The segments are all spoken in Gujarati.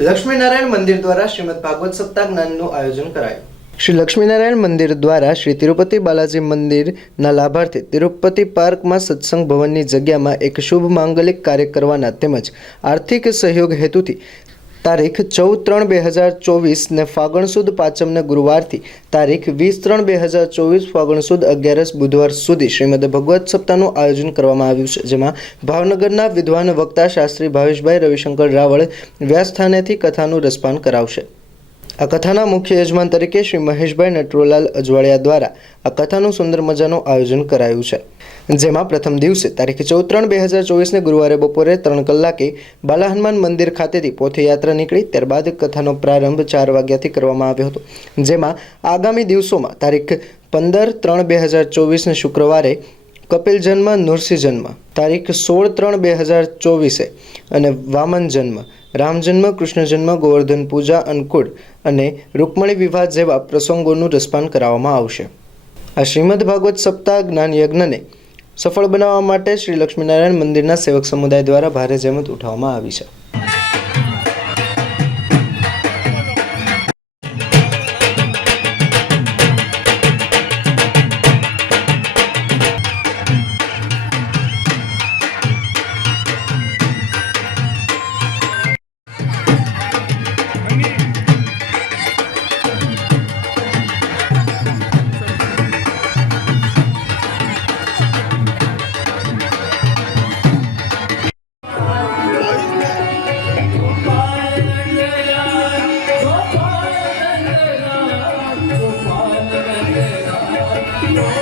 લક્ષ્મીનારાયણ મંદિર દ્વારા શ્રીમદ ભાગવત સપ્તાહ જ્ઞાનનું આયોજન કરાયું. શ્રી લક્ષ્મીનારાયણ મંદિર દ્વારા શ્રી તિરુપતિ બાલાજી મંદિરના લાભાર્થી તિરુપતિ પાર્કમાં સત્સંગ ભવનની જગ્યામાં એક શુભ માંગલિક કાર્ય કરવાના તેમજ આર્થિક સહયોગ હેતુથી તારીખ ચૌદ ત્રણ બે હજાર ચોવીસને ફાગણ સુદ પાંચમને ગુરુવારથી તારીખ વીસ ત્રણ બે હજાર ચોવીસ ફાગણ સુદ અગિયારસ બુધવાર સુધી શ્રીમદ ભગવત સપ્તાહનું આયોજન કરવામાં આવ્યું છે, જેમાં ભાવનગરના વિદ્વાન વક્તા શાસ્ત્રી ભાવેશભાઈ રવિશંકર રાવળ વ્યાસસ્થાનેથી કથાનું રસપાન કરાવશે. આ કથાના મુખ્ય યજમાન તરીકે શ્રી મહેશભાઈ નટરોલાલ અજવાળિયા દ્વારા આ કથાનું સુંદર મજાનું આયોજન કરાયું છે. જેમાં પ્રથમ દિવસે તારીખ ચૌદ ત્રણ બે હજાર ચોવીસને ગુરુવારે બપોરે ત્રણ કલાકે બાલા હનુમાન મંદિર ખાતેથી પોથયાત્રા નીકળી ત્યારબાદ કથાનો પ્રારંભ ચાર વાગ્યાથી કરવામાં આવ્યો હતો. જેમાં આગામી દિવસોમાં તારીખ પંદર ત્રણ બે હજાર ચોવીસને શુક્રવારે કપિલ જન્મ નૃસિંહ જન્મ તારીખ સોળ ત્રણ બે હજાર ચોવીસે અને વામન જન્મ, રામ જન્મ, કૃષ્ણ જન્મ, ગોવર્ધન પૂજા, અન્નકૂટ અને રૂકમણી વિવાહ જેવા પ્રસંગોનું રસપાન કરાવવામાં આવશે. આ શ્રીમદ ભાગવત સપ્તાહ જ્ઞાન યજ્ઞને સફળ બનાવવા માટે શ્રી લક્ષ્મીનારાયણ મંદિરના સેવક સમુદાય દ્વારા ભારે જહેમત ઉઠાવવામાં આવી છે. happy.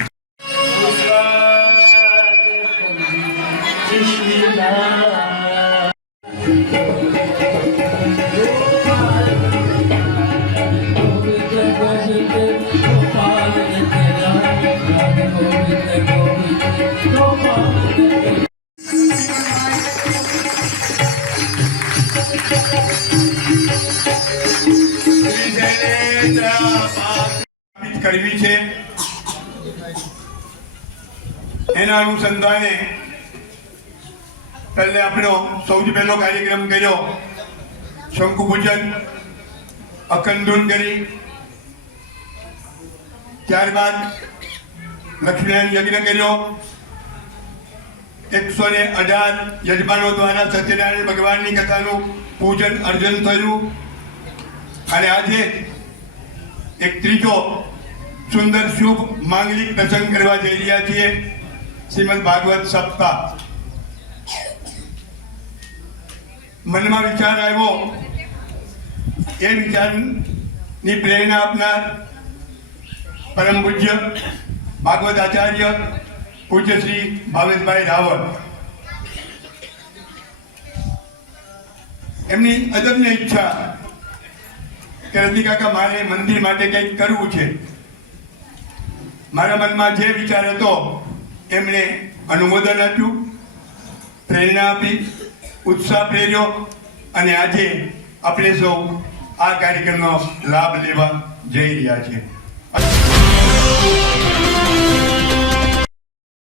પહેલે આપણો સૌથી પહેલો કાર્યક્રમ કર્યો શંકુ પૂજન અખંડુન કરી ત્યારબાદ લક્ષ્મીનારાયણ યજ્ઞ કર્યો એકસો ને અઢાર યજમાનો દ્વારા સત્યનારાયણ ભગવાનની કથાનું પૂજન અર્જન થયું. અને આજે એક ત્રીજો સુંદર શુભ માંગલિક પ્રસંગ કરવા જઈ રહ્યા છીએ. શ્રીમદ ભાગવત સપ્તાહ. મનમાં વિચાર આવ્યો. એ વિચારની પ્રેરણા આપનાર પરમ પૂજ્ય ભાગવત આચાર્ય પૂજ્ય શ્રી ભાવેશભાઈ રાવળ એમની અદમ્ય ઈચ્છા કે રતિ કાકા મારે મંદિર માટે કંઈક કરવું છે. મારા મનમાં જે વિચાર હતો, એમણે અનુમોદન આપ્યું, પ્રેરણા આપી, ઉત્સાહ પ્રેર્યો અને આજે આપણે સૌ આ કાર્યક્રમનો લાભ લેવા જઈ રહ્યા છીએ.